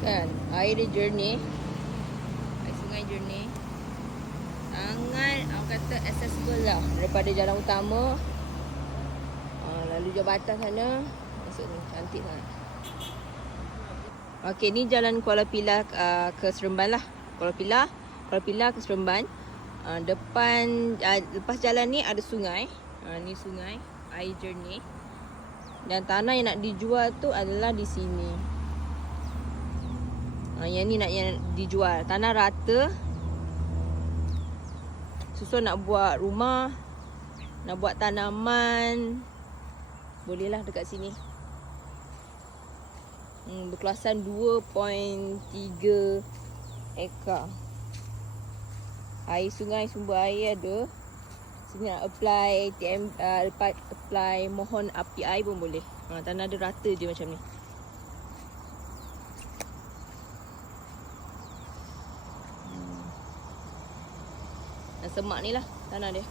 Kan, air dia jernih. Air sungai jernih. Sangat, orang kata accessible lah. Daripada jalan utama. Uh, lalu jambatan sana. Masuk ni, cantik sangat. Okey, ni jalan Kuala Pilah uh, ke Seremban lah. Kuala Pilah, Kuala Pilah ke Seremban. Uh, depan, uh, lepas jalan ni ada sungai. Uh, ni sungai, air jernih. Dan tanah yang nak dijual tu adalah di sini. Ha, yang ni nak yang dijual. Tanah rata. Susun nak buat rumah. Nak buat tanaman. Bolehlah dekat sini. Hmm, berkeluasan 2.3 ekar. Air sungai sumber air ada. Sini nak apply TM uh, apply, apply mohon api pun boleh. Ha, tanah dia rata je macam ni. Dan semak ni lah tanah dia.